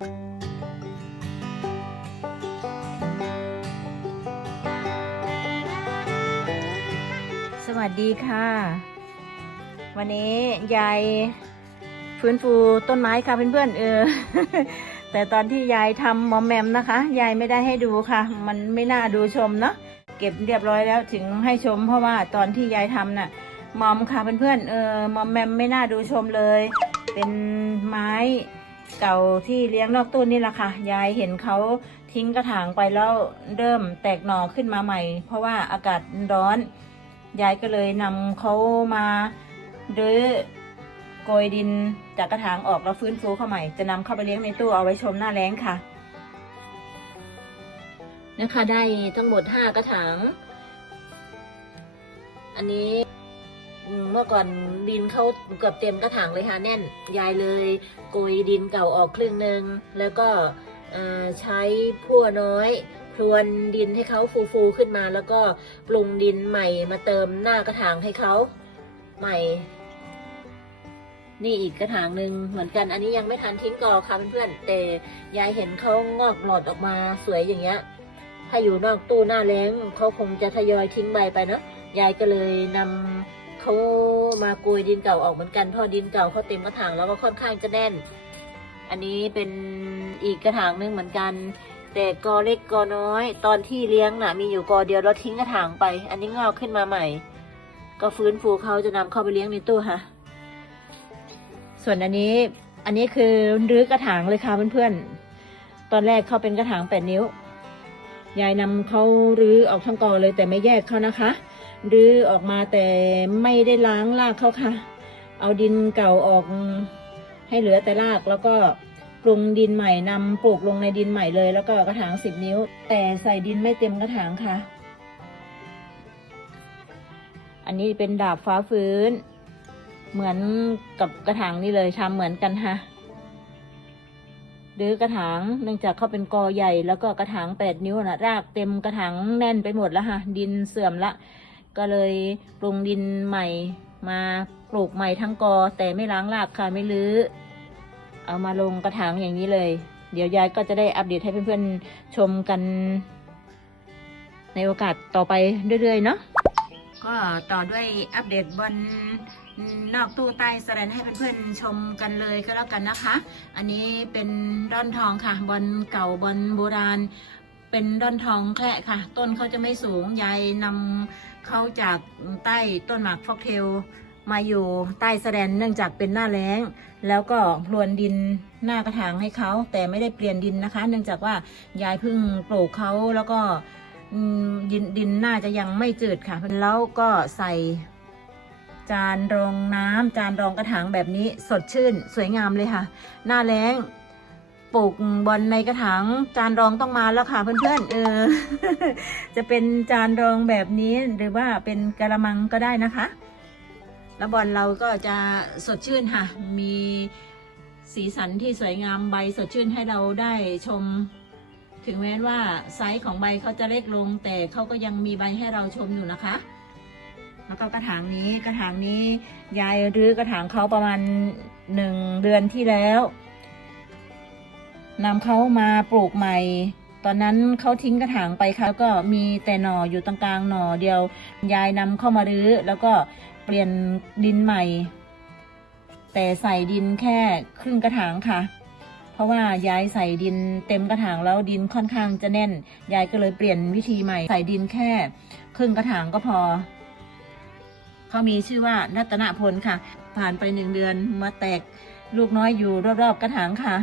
สวัสดีค่ะ วันนี้ยายฟื้นฟูต้นไม้ค่ะเพื่อนๆเออ แต่ตอนที่ยายทำมอมแมมนะคะ ยายไม่ได้ให้ดูค่ะ มันไม่น่าดูชมเนาะเก็บเรียบร้อยแล้วถึงให้ชม เพราะว่าตอนที่ยายทำน่ะมอมค่ะเพื่อนๆเออมอมแมมไม่น่าดูชมเลย เป็นไม้ เก่าที่เลี้ยงนอกตู้นี่แหละค่ะ ยายเห็นเขาทิ้งกระถางไปแล้วเริ่มแตกหน่อขึ้นมาใหม่ เพราะว่าอากาศร้อน ยายก็เลยนำเขามาดื้อโกยดินจากกระถางออกแล้วฟื้นฟูเข้าใหม่ จะนำเข้าไปเลี้ยงในตู้เอาไว้ชมหน้าแล้งค่ะ นะคะได้ทั้งหมดห้ากระถาง อันนี้ เมื่อก่อนดินเขาเกือบเต็มกระถางเลยค่ะแน่น ยายเลยโกยดินเก่าออกครึ่งหนึ่งแล้วก็ใช้พั่วน้อยพรวนดินให้เขาฟูๆขึ้นมา แล้วก็ปรุงดินใหม่มาเติมหน้ากระถางให้เขาใหม่ นี่อีกกระถางหนึ่งเหมือนกัน อันนี้ยังไม่ทันทิ้งกอค่ะเพื่อนๆแต่ยายเห็นเขางอกหลอดออกมาสวยอย่างเงี้ยถ้าอยู่นอกตู้หน้าแล้งเขาคงจะทยอยทิ้งใบไปเนอะยายก็เลยนำ เขามาโกยดินเก่าออกเหมือนกันเพราะดินเก่าเขาเต็มกระถางแล้วก็ค่อนข้างจะแน่น อันนี้เป็นอีกกระถางหนึงเหมือนกัน แต่กอเล็กกอน้อย ตอนที่เลี้ยงน่ะ มีอยู่กอเดียวแล้วทิ้งกระถางไป อันนี้งอกขึ้นมาใหม่ ก็ฟื้นฟูเขาจะนำเข้าไปเลี้ยงในตู้ค่ะ ส่วนอันนี้อันนี้คือรื้อกระถางเลยค่ะเพื่อนๆ ตอนแรกเขาเป็นกระถางแปดนิ้ว ยายนำเขารื้อออกทั้งกอเลยแต่ไม่แยกเขานะคะ รื้อออกมาแต่ไม่ได้ล้างรากเขาค่ะ เอาดินเก่าออกให้เหลือแต่รากแล้วก็ปรุงดินใหม่นำปลูกลงในดินใหม่เลย แล้วก็กระถางสิบนิ้ว แต่ใส่ดินไม่เต็มกระถางค่ะ อันนี้เป็นดาบฟ้าฟื้น เหมือนกับกระถางนี่เลยทำเหมือนกันค่ะหรือกระถางเนื่องจากเขาเป็นกอใหญ่แล้วก็กระถางแปดนิ้วนะรากเต็มกระถางแน่นไปหมดแล้วค่ะดินเสื่อมละ ก็เลยปรุงดินใหม่มาปลูกใหม่ทั้งกอ แต่ไม่ล้างรากค่ะไม่รื้อเอามาลงกระถางอย่างนี้เลย เดี๋ยวยายก็จะได้อัปเดตให้เพื่อนๆชมกัน ในโอกาสต่อไปเรื่อยๆเนาะก็ต่อด้วยอัปเดตบนนอกตู้ใต้แสดงให้เพื่อนๆชมกันเลยก็แล้วกันนะคะ อันนี้เป็นด้อนทองค่ะ บอลเก่าบอลโบราณ เป็นด้อนทองแคระค่ะ ต้นเขาจะไม่สูงยายนำ เขาจากใต้ต้นหมากฟอกเทลมาอยู่ใต้แสดงเนื่องจากเป็นหน้าแล้ง แล้วก็พรวนดินหน้ากระถางให้เขาแต่ไม่ได้เปลี่ยนดินนะคะ เนื่องจากว่ายายเพิ่งปลูกเขาแล้วก็ดินดินน่าจะยังไม่จืดค่ะ แล้วก็ใส่จานรองน้ำจานรองกระถางแบบนี้สดชื่น สวยงามเลยค่ะ หน้าแล้ง ปลูกบอลในกระถางจานรองต้องมาแล้วค่ะเพื่อนๆ เออ จะเป็นจานรองแบบนี้หรือว่าเป็นกระมังก็ได้นะคะ แล้วบอลเราก็จะสดชื่นค่ะ มีสีสันที่สวยงามใบสดชื่นให้เราได้ชม ถึงแม้ว่าไซส์ของใบเขาจะเล็กลง แต่เขาก็ยังมีใบให้เราชมอยู่นะคะ แล้วก็กระถางนี้กระถางนี้ยายรื้อกระถางเขาประมาณหนึ่งเดือนที่แล้ว นำเขามาปลูกใหม่ ตอนนั้นเขาทิ้งกระถางไปค่ะแล้วก็มีแต่หน่ออยู่ตรงกลางหน่อเดียว ยายนำเข้ามารื้อ แล้วก็เปลี่ยนดินใหม่ แต่ใส่ดินแค่ครึ่งกระถางค่ะ เพราะว่ายายใส่ดินเต็มกระถางแล้วดินค่อนข้างจะแน่น ยายก็เลยเปลี่ยนวิธีใหม่ ใส่ดินแค่ครึ่งกระถางก็พอเขามีชื่อว่ารัตนพลค่ะ ผ่านไปหนึ่งเดือนมาแตกลูกน้อยอยู่รอบๆกระถางค่ะ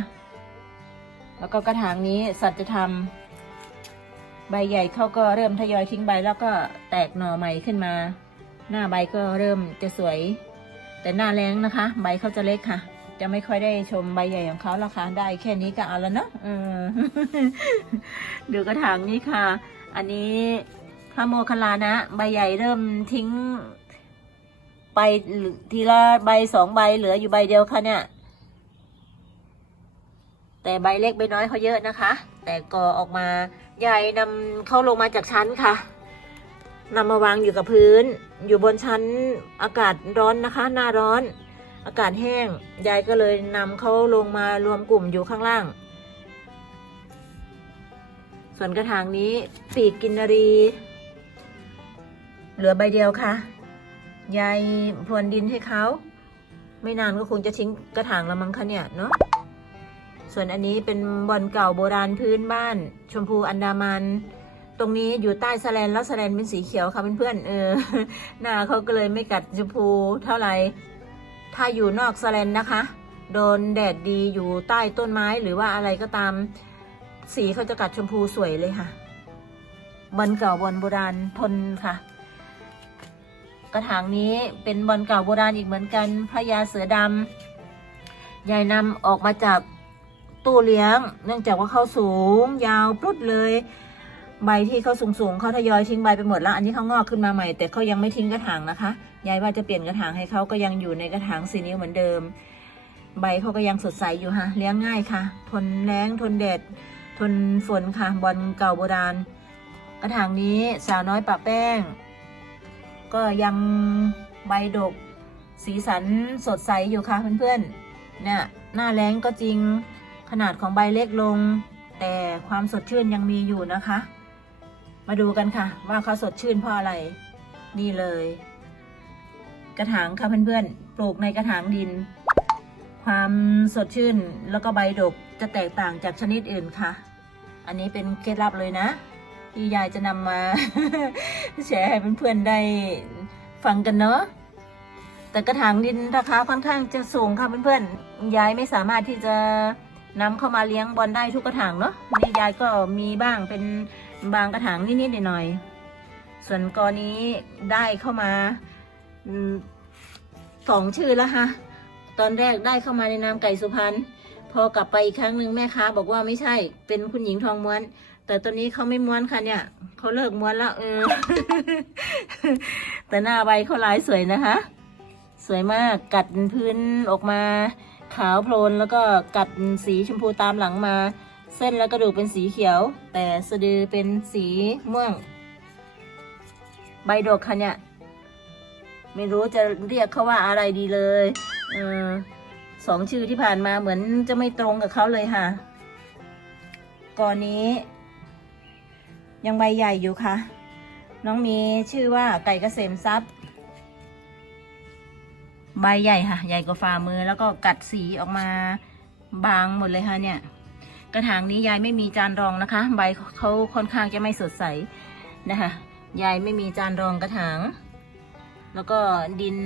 แล้วก็กระถางนี้สัตว์จธรรมใบใหญ่เขาก็เริ่มทยอยทิ้งใบแล้วก็แตกหน่อใหม่ขึ้นมา หน้าใบก็เริ่มจะสวย แต่หน้าแรงนะคะ ใบเขาจะเล็กค่ะ จะไม่ค่อยได้ชมใบใหญ่ของเขาแล้วค่ะได้แค่นี้ก็เอาแล้วเนาะเออดูกระถางนี้ค่ะ อันนี้พระโมคคัลลานะ ใบใหญ่เริ่มทิ้ง ไปทีละใบสองใบเหลืออยู่ใบเดียวค่ะเนี่ย แต่ใบเล็กใบน้อยเขาเยอะนะคะ แต่ก่อออกมาใหญ่นำเข้าลงมาจากชั้นค่ะนำมาวางอยู่กับพื้น อยู่บนชั้นอากาศร้อนนะคะ หน้าร้อน อากาศแห้งยายก็เลยนำเขาลงมารวมกลุ่มอยู่ข้างล่าง ส่วนกระถางนี้ปีกกินนารี เหลือใบเดียวค่ะยายพรวนดินให้เขา ไม่นานก็คงจะทิ้งกระถางละมั้งคะเนี่ยเนาะ ส่วนอันนี้เป็นบอลเก่าโบราณพื้นบ้าน ชมพูอันดามัน ตรงนี้อยู่ใต้สแลนแล้วสแลนเป็นสีเขียวค่ะเพื่อนๆเออหน้าเขาก็เลยไม่กัดชมพูเท่าไหร่ถ้าอยู่นอกสแลนนะคะ โดนแดดดีอยู่ใต้ต้นไม้หรือว่าอะไรก็ตาม สีเขาจะกัดชมพูสวยเลยค่ะบอลเก่าบอลโบราณทนค่ะ กระถางนี้เป็นบอลเก่าโบราณอีกเหมือนกันพระยาเสือดำยายนำออกมาจาก ตู้เลี้ยง เนื่องจากว่าเขาสูง ยาวปลุดเลย ใบที่เขาสูงๆเขาทยอยทิ้งใบไปหมดแล้ว อันนี้เขางอกขึ้นมาใหม่ แต่เขายังไม่ทิ้งกระถางนะคะยายว่าจะเปลี่ยนกระถางให้เขาก็ยังอยู่ในกระถางสีนิ้วเหมือนเดิม ใบเขาก็ยังสดใสอยู่ค่ะเลี้ยงง่ายค่ะ ทนแรงทนแดดทนฝนค่ะบอลเก่าโบราณ กระถางนี้สาวน้อยปะแป้ง ก็ยังใบดกสีสันสดใสอยู่ค่ะเพื่อนๆเนี่ยหน้าแรงก็จริง ขนาดของใบเล็กลง แต่ความสดชื่นยังมีอยู่นะคะ มาดูกันค่ะ ว่าเขาสดชื่นเพราะอะไร นี่เลย กระถางค่ะเพื่อนๆ ปลูกในกระถางดิน ความสดชื่นแล้วก็ใบดกจะแตกต่างจากชนิดอื่นค่ะ อันนี้เป็นเคล็ดลับเลยนะ ที่ยายจะนำมาแชร์ให้เพื่อนๆได้ฟังกันเนาะแต่กระถางดินราคาค่อนข้างจะสูงค่ะเพื่อนๆ ยายไม่สามารถที่จะ นำเข้ามาเลี้ยงบอลได้ทุกกระถางเนาะนี่ยายก็มีบ้างเป็นบางกระถางนิดๆหน่อยๆส่วนกอนี้ได้เข้ามาสองชื่อแล้วค่ะตอนแรกได้เข้ามาในนามไก่สุพรรณพอกลับไปอีกครั้งหนึ่งแม่ค้าบอกว่าไม่ใช่เป็นคุณหญิงทองม้วน แต่ตัวนี้เขาไม่ม้วนค่ะเนี่ยเขาเลิกม้วนแล้วเออแต่หน้าใบเขาลายสวยนะคะ สวยมากกัดพื้นออกมา ขาวโพลนแล้วก็กัดสีชมพูตามหลังมา เส้นและกระดูกเป็นสีเขียว แต่สะดือเป็นสีม่วง ใบดกค่ะเนี่ย ไม่รู้จะเรียกเขาว่าอะไรดีเลยเออสองชื่อที่ผ่านมาเหมือนจะไม่ตรงกับเขาเลยค่ะ ก่อนนี้ ยังใบใหญ่อยู่ค่ะ น้องมีชื่อว่าไก่เกษมทรัพย์ ใบใหญ่ค่ะ ใหญ่กว่าฝ่ามือแล้วก็กัดสีออกมาบางหมดเลยค่ะเนี่ย กระถางนี้ยายไม่มีจานรองนะคะ ใบเขาค่อนข้างจะไม่สดใสนะคะยายไม่มีจานรองกระถาง แล้วก็ดิน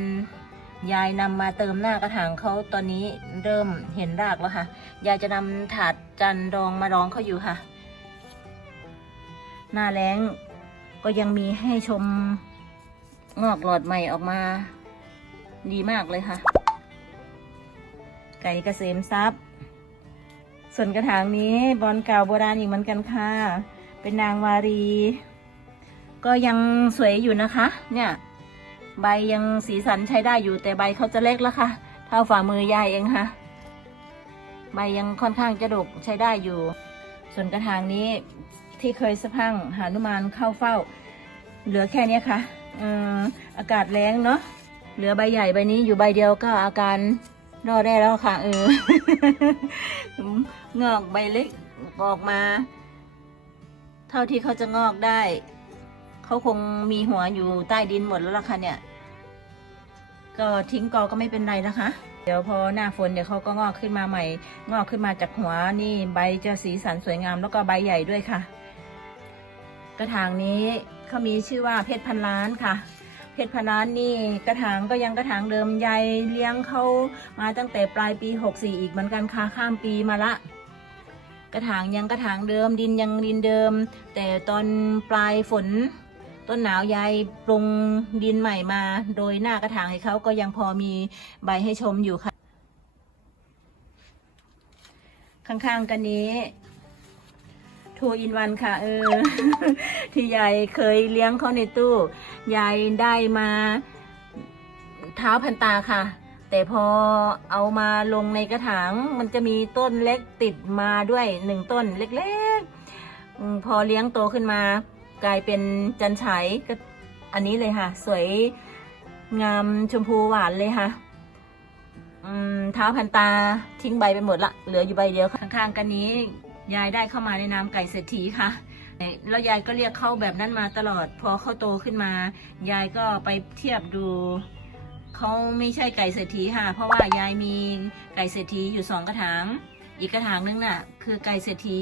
ยายนำมาเติมหน้ากระถางเขาตอนนี้เริ่มเห็นรากแล้วค่ะ ยายจะนำถาดจานรองมารองเขาอยู่ค่ะ หน้าแล้งก็ยังมีให้ชมงอกหลอดใหม่ออกมา ดีมากเลยค่ะ ไก่เกษมทรัพย์ ส่วนกระถางนี้บอลเก่าโบราณอีกเหมือนกันค่ะ เป็นนางวารี ก็ยังสวยอยู่นะคะ เนี่ย ใบยังสีสันใช้ได้อยู่แต่ใบเขาจะเล็กแล้วค่ะ เท่าฝ่ามือยายเองค่ะ ใบยังค่อนข้างจะดกใช้ได้อยู่ ส่วนกระถางนี้ที่เคยสะพังหานุมานเข้าเฝ้า เหลือแค่นี้ค่ะออากาศแรงเนาะ เหลือใบใหญ่ใบนี้อยู่ใบเดียวก็อาการรอดได้แล้วค่ะ เออเงอกใบเล็กออกมา เท่าที่เขาจะงอกได้ เขาคงมีหัวอยู่ใต้ดินหมดแล้วล่ะค่ะเนี่ย ก็ทิ้งกอก็ไม่เป็นไรนะคะ เดี๋ยวพอหน้าฝนเดี๋ยวเขาก็งอกขึ้นมาใหม่ งอกขึ้นมาจากหัวนี่ใบจะสีสันสวยงามแล้วก็ใบใหญ่ด้วยค่ะ กระถางนี้เขามีชื่อว่าเพชรพันล้านค่ะ เพชรพนล้านนี่กระถางก็ยังกระถางเดิมยายเลี้ยงเขามาตั้งแต่ปลายปี 64 อีกเหมือนกันค่ะข้ามปีมาละ กระถางยังกระถางเดิมดินยังดินเดิม แต่ตอนปลายฝน ต้นหนาวยายปรุงดินใหม่มา โดยหน้ากระถางให้เขาก็ยังพอมีใบให้ชมอยู่ค่ะ ข้างๆกันนี้ ทูอินวันค่ะเออ ที่ยายเคยเลี้ยงเขาในตู้ ยายได้มาเท้าพันตาค่ะ แต่พอเอามาลงในกระถาง มันจะมีต้นเล็กติดมาด้วยหนึ่งต้นเล็กๆ พอเลี้ยงโตขึ้นมา กลายเป็นจันฉายก็อันนี้เลยค่ะ สวยงามชมพูหวานเลยค่ะเท้าพันตาทิ้งใบไปหมดละ เหลืออยู่ใบเดียวข้างๆกันนี้ ยายได้เข้ามาในนามไก่เศรษฐีค่ะแล้วยายก็เรียกเขาแบบนั้นมาตลอด พอเขาโตขึ้นมา ยายก็ไปเทียบดูเขาไม่ใช่ไก่เศรษฐีค่ะ เพราะว่ายายมีไก่เศรษฐีอยู่สองกระถาง อีกกระถางนึงน่ะ คือไก่เศรษฐี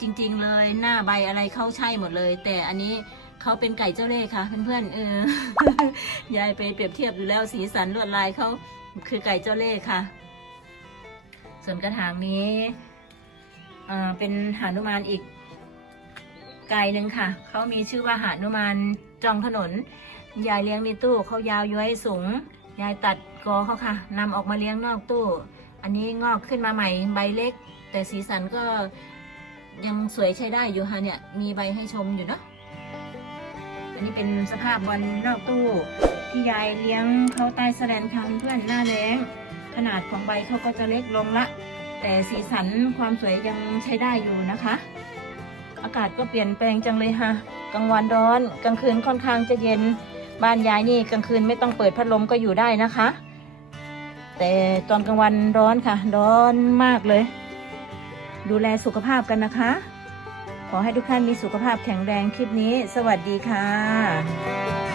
จริง ๆ เลยหน้าใบอะไรเข้าใช่หมดเลย แต่อันนี้เขาเป็นไก่เจ้าเล่ห์ค่ะ เพื่อนๆเออยายไปเปรียบเทียบดูแล้วสีสันลวดลายเขาคือไก่เจ้าเล่ห์ค่ะ ส่วนกระถางนี้ เป็นหานุมานอีกไก่หนึ่งค่ะ เขามีชื่อว่าหานุมานจองถนน ยายเลี้ยงในตู้เขายาวย้อยสูง ยายตัดกอเขาค่ะนำออกมาเลี้ยงนอกตู้ อันนี้งอกขึ้นมาใหม่ใบเล็ก แต่สีสันก็ยังสวยใช้ได้อยู่ค่ะเนี่ย มีใบให้ชมอยู่เนาะ อันนี้เป็นสภาพวันนอกตู้ ที่ยายเลี้ยงเขาใต้แสลนค่ะเพื่อนหน้าแรงขนาดของใบเขาก็จะเล็กลงละ แต่สีสันความสวยยังใช้ได้อยู่นะคะ อากาศก็เปลี่ยนแปลงจังเลยค่ะกลางวันร้อนกลางคืนค่อนข้างจะเย็นบ้านยายนี่กลางคืนไม่ต้องเปิดพัดลมก็อยู่ได้นะคะ แต่ตอนกลางวันร้อนค่ะ ร้อนมากเลย ดูแลสุขภาพกันนะคะ ขอให้ทุกท่านมีสุขภาพแข็งแรงคลิปนี้ สวัสดีค่ะ